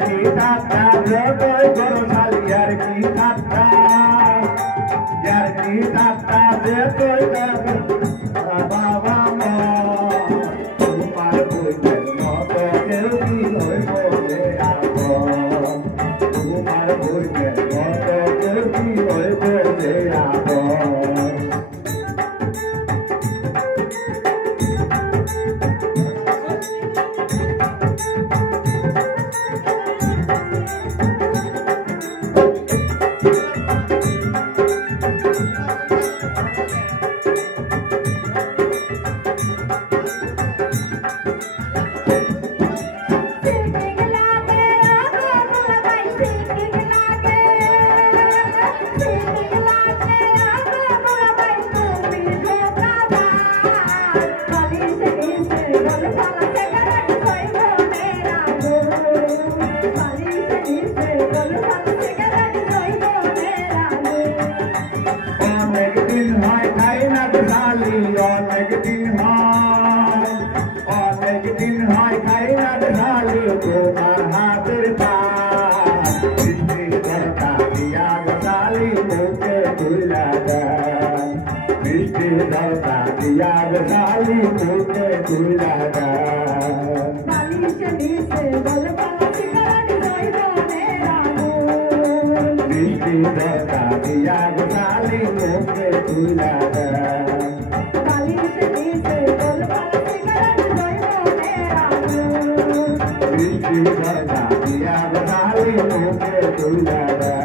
কি ঠাট্টা যতই করো শালি আর কি ঠাট্টা यार की ठाट्टा যতই করো বাবা মা তোমার বইয়ের মতো কেউ কি হইব রে আপন তোমার বইয়ের মতো কেউ কি হইব রে আপন অনেক দিন হয় খাই না ঢালি তোমার হাতের পান বৃষ্টি ঝড়টা দিয়া গজালি মুখে তুইলা গান বৃষ্টি ঝড়টা দিয়া গজালি মুখে তুইলা গান বৃষ্টি ঝড়টা দিয়া গজালি মুখে তুইলা গান Bishti Bhagavati Avadali Mukhe Tulada